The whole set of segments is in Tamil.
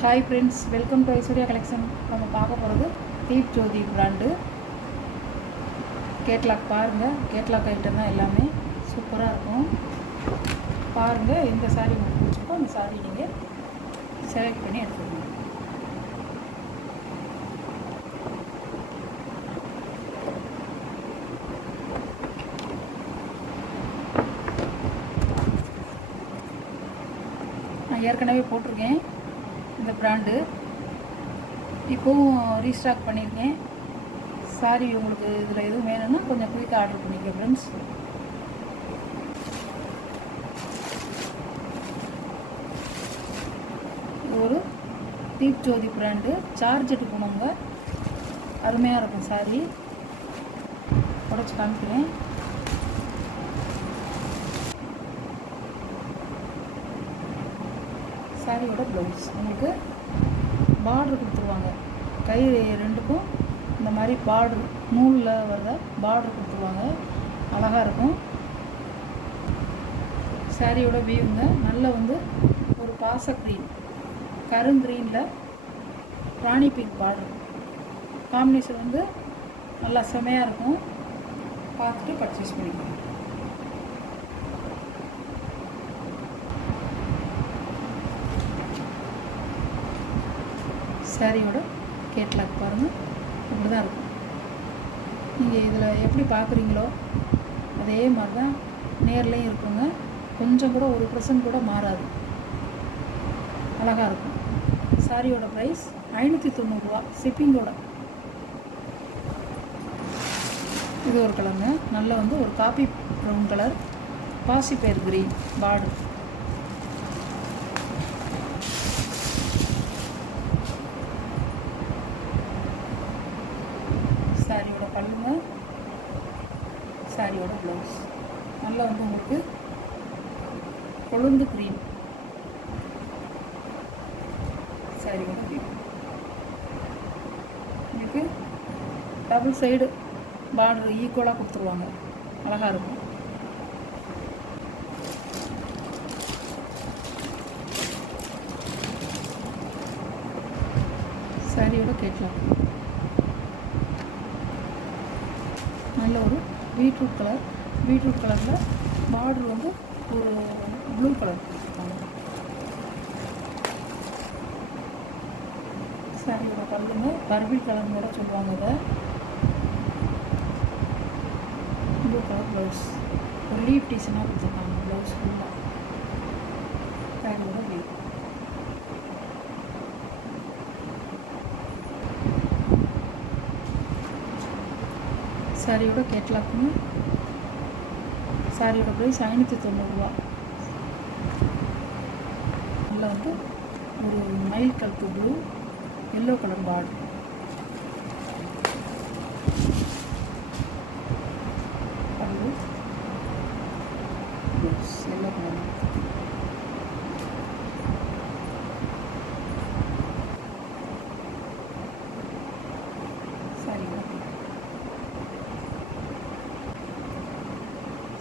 Hi friends, welcome to Aishwarya collection. நம்ம பார்க்க போகிறது தீப் ஜோதி பிராண்டு கேட்லாக். பாருங்கள், கேட்லாக் ஐட்டம் தான் எல்லாமே சூப்பராக இருக்கும். பாருங்கள், இந்த சாரீ உங்களுக்கு பிடிச்சிருக்கோம். இந்த சாரீ நீங்கள் செலக்ட் பண்ணி எடுத்துக்கணும். நான் ஏற்கனவே போட்டிருக்கேன் இந்த பிராண்டு, இப்போவும் ரீஸ்டாக் பண்ணியிருக்கேன். சாரி உங்களுக்கு இதில் எதுவும் வேணும்னா கொஞ்சம் குயிக்காக ஆர்டர் பண்ணிக்க ஃப்ரெண்ட்ஸ். இது ஒரு தீப் ஜோதி பிராண்டு, சார்ஜெட்டு போனவங்க அருமையாக இருக்கும். சாரி உடச்சி காமிக்கிறேன். சாரியோட ப்ளவுஸ் உங்களுக்கு பார்டர் கொடுத்துருவாங்க. கை ரெண்டுக்கும் இந்த மாதிரி பார்டர் நூலில் வர்ற பார்டர் கொடுத்துருவாங்க. அழகாக இருக்கும். சாரியோட வியூங்க நல்ல ஒரு பாச க்ரீன், கருங்க்ரீனில் ராணி பிங்க் பார்டர் காம்பினேஷன் நல்லா செமையாக இருக்கும். பார்த்துட்டு பர்ச்சேஸ் பண்ணிக்கலாம். சாரியோட கேட்லாக் பாருங்கள், இப்படி தான் இருக்கும். நீங்கள் இதில் எப்படி பார்க்குறீங்களோ அதே மாதிரி தான் நேர்லேயும் இருக்குங்க. கொஞ்சம் கூட 1% கூட மாறாது. அழகாக இருக்கும். சாரியோட ப்ரைஸ் 590 ஷிப்பிங்கோட. இது ஒரு கலருங்க, நல்ல ஒரு காப்பி ப்ரௌன் கலர், பாசிப்பயிர் க்ரீன் பார்டர். சாரியோட பல்லுங்க, சாரியோட ப்ளவுஸ் நல்லா உங்களுக்கு கொழுந்து க்ரீன். சாரியோட க்ரீன் உங்களுக்கு டபுள் சைடு பார்டர் ஈக்குவலாக கொடுத்துருவாங்க. அழகாக இருக்கும். சாரியோட கேட்லாக் நல்ல ஒரு பீட்ரூட் கலர், பீட்ரூட் கலரில் பார்டர் ஒரு ப்ளூ கலர் கொடுத்துருக்காங்க. சாரியோட கலருங்க பர்பிள் கலர் கூட சொல்லுவாங்க. இதை ப்ளூ கலர் ப்ளவுஸ், ஒரு லீவ் டீசனாக கொடுத்துருக்காங்க ப்ளவுஸ் ஃபுல்லாக. சாரியோட லீவ் சாரியோட கேட்லாக்குங்க. சாரியோட ப்ரைஸ் 590. நல்லா ஒரு மயில் கலப்பு ப்ளூ, எல்லோ கலர் பார்டர். பல்லு ப்ளவுஸ் எல்லோ கலர்.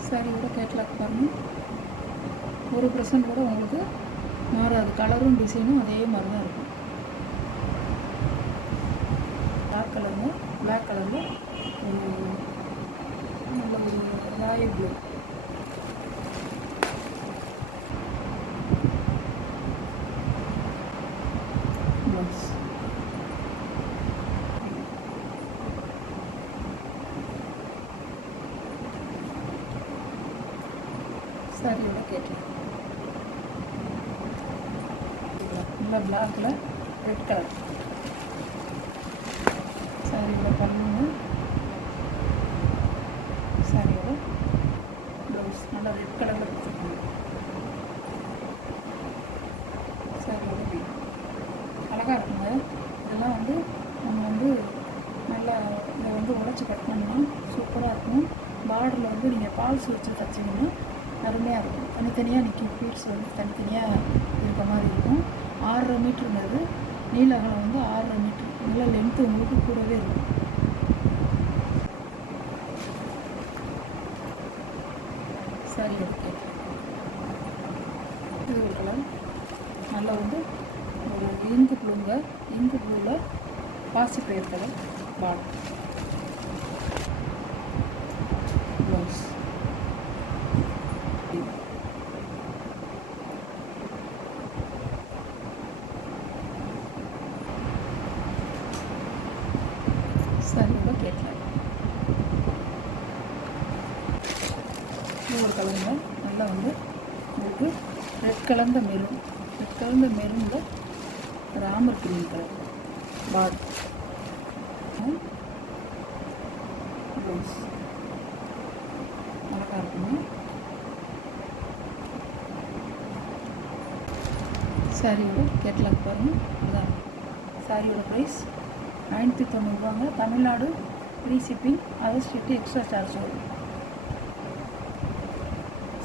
சாரியோட கேட்லாக் பாருங்கள், 1% கூட உங்களுக்கு மாறாது. கலரும் டிசைனும் அதே மாதிரி தான் இருக்கும். டார்க் கலருங்க, பிளாக் கலரில் நல்ல ஒரு ராயல் ப்ளூ. ப்ளவுஸ் சாரியோட கேட்லாக் நல்லா பிளாக்ல ரெட் கலர். சாரியோட பல்லுங்க, சாரியோட ப்ளவுஸ் நல்லா ரெட் கலரில் கொடுத்துருக்காங்க. சாரியோட வீடு அழகாக இருக்குங்க. இதெல்லாம் நம்ம நல்லா இதை உடைச்சி கட்டினோம்னா சூப்பராக இருக்கும். பார்டரில் நீங்கள் பால்ஸ் வச்சு தைச்சிங்கன்னா அருமையாக இருக்கும். தனித்தனியாக நிற்கும் பீட்ஸ் தனித்தனியாக இருக்க மாதிரி இருக்கும். 6.5 மீட்டருங்கிறது நீள அகலம் 6.5 மீட்டர். நல்லா லென்த்து உங்களுக்கு கூடவே இருக்கும். சாரி எடுத்து இது ஒரு கலர் நல்ல ஒரு இங்கு ப்ளூங்க, இங்கு ப்ளூவில் பாசிப்பயிர் கலர் பார்டர் ப்ளவுஸ். சாரியோட கேட்லாக் ஒரு கலருங்க. நல்லா வந்து உங்களுக்கு ரெட் கலர்ந்த மெரூனில் Ramar green colour border blouse அழகாக இருக்குங்க. சாரியோட கேட்லாக் பாருங்கள். அதுதான் சாரியோட price 990 Tamil Nadu free shipping, other state extra charge வரும்.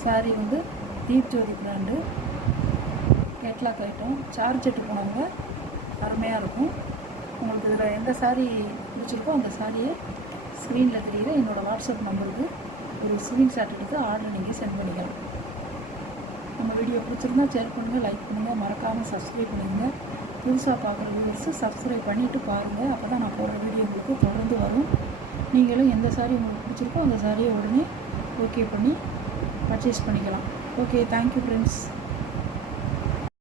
சாரி வந்து Deep Jyoti brand catalogue item. Georgette போனவங்க அருமையாக இருக்கும். உங்களுக்கு இதில் எந்த சாரீ பிடிச்சிருக்கோ அந்த சாரியை ஸ்க்ரீனில் தெரிகிற என்னோடய வாட்ஸ்அப் நம்பருக்கு ஒரு ஸ்க்ரீன்ஷாட் எடுத்து ஆர்டர் நீங்கள் சென்ட் பண்ணிக்கலாம். நம்ம வீடியோ பிடிச்சிருந்தா ஷேர் பண்ணுங்கள், லைக் பண்ணுங்கள், மறக்காமல் சப்ஸ்கிரைப் பண்ணுங்கள். புதுசாக பார்க்குற வியூவர்ஸு சப்ஸ்கிரைப் பண்ணிவிட்டு பாருங்கள். அப்போ தான் நான் போடுற வீடியோ உங்களுக்கு தொடர்ந்து வரும். நீங்களும் எந்த சாரீ உங்களுக்கு பிடிச்சிருக்கோ அந்த சாரியை உடனே ஓகே பண்ணி பர்ச்சேஸ் பண்ணிக்கலாம். Okay, thank you friends.